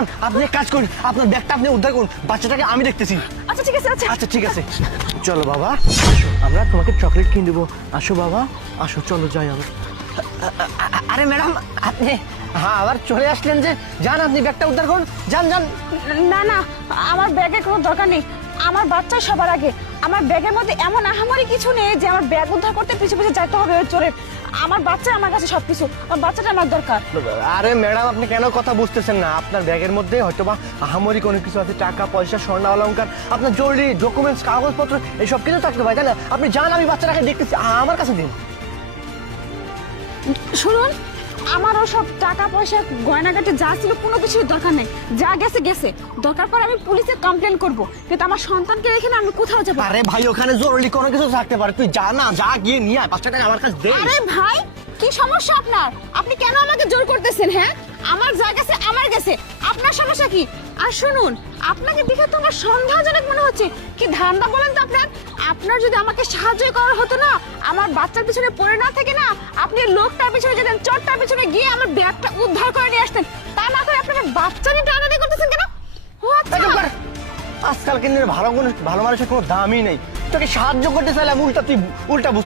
Madam আপনি এক কাজ করুন, আপনার ব্যাগটা আপনি উদ্ধার করুন, বাচ্চাটাকে আমি দেখতেছি। আচ্ছা ঠিক আছে আচ্ছা আচ্ছা ঠিক আছে, চলো বাবা, আসো, আমরা তোমাকে চকলেট কিনে দেবো। আসো বাবা, আসো, চলো যাই আমরা। আরে ম্যাডাম আপনি আবার চলে আসলেন যে? যান, আপনি ব্যাগটা উদ্ধার করুন, যান যান। না না, আমার ব্যাগের কোনো দরকার নেই। আমার বাচ্চা সবার আগে। আমার ব্যাগের মধ্যে এমন আহামরি কিছু নেই যে আমার ব্যাগ উদ্ধার করতে পিছু পিছু যেতে হবে ওই চোরের। আমার বাচ্চা আমার কাছে সবকিছু, আমার বাচ্চাটা আমার দরকার। আরে ম্যাডাম আপনি কেন কথা বুঝতেছেন না? আপনার ব্যাগের মধ্যে হয়তো বা আহামরি কোনো কিছু আছে, টাকা পয়সা, স্বর্ণ অলংকার, আপনার জরুরি ডকুমেন্টস, কাগজপত্র, এইসব কিছু থাকতে পারে, তাই না? আপনি যান, আমি বাচ্চাটাকে দেখতেছি, আমার কাছে দিন। শুনুন, আমার ওসব টাকা পয়সা গয়নাগাটি যা ছিল কোনো কিছুর দরকার নেই। যা গেছে গেছে, দরকার পড়ে আমি পুলিশে কমপ্লেন করব, কিন্তু আমার সন্তানকে রেখে না আমি কোথাও যাবো। আরে ভাই ওখানে জরুরি কোনো কিছু থাকতে পারে, তুই যা না, যা গিয়ে নিয়ে আয়, বাচ্চাটাকে আমার কাছে দে। আরে ভাই, কি সমস্যা আপনার? আপনি কেন আমাকে জোর করতেছেন? হ্যাঁ, আমার যা গেছে আমার গেছে, আপনার সমস্যা কি? আর শুনুন, আপনাকে দেখে তো আমার সন্দেহজনক মনে হচ্ছে। কি ধান্দা বলেন তো আপনার? আপনার যদি আমাকে সাহায্য করার হতো না, আমার বাচ্চার পিছনে পড়ে না থেকে না আপনি লোকটার পিছনে যেতেন, চোরটার পিছনে গিয়ে আমার ব্যাগটা উদ্ধার করে নিয়ে আসতেন। তা না করে আপনি আমার বাচ্চা নিয়ে টানাটানি করতেছেন কেন? ও আচ্ছা। আজকাল কিন্তু ভালো মানুষের কোনো দামই নেই। তোকে সাহায্য করতে চাইলাম, উল্টা তুই উল্টা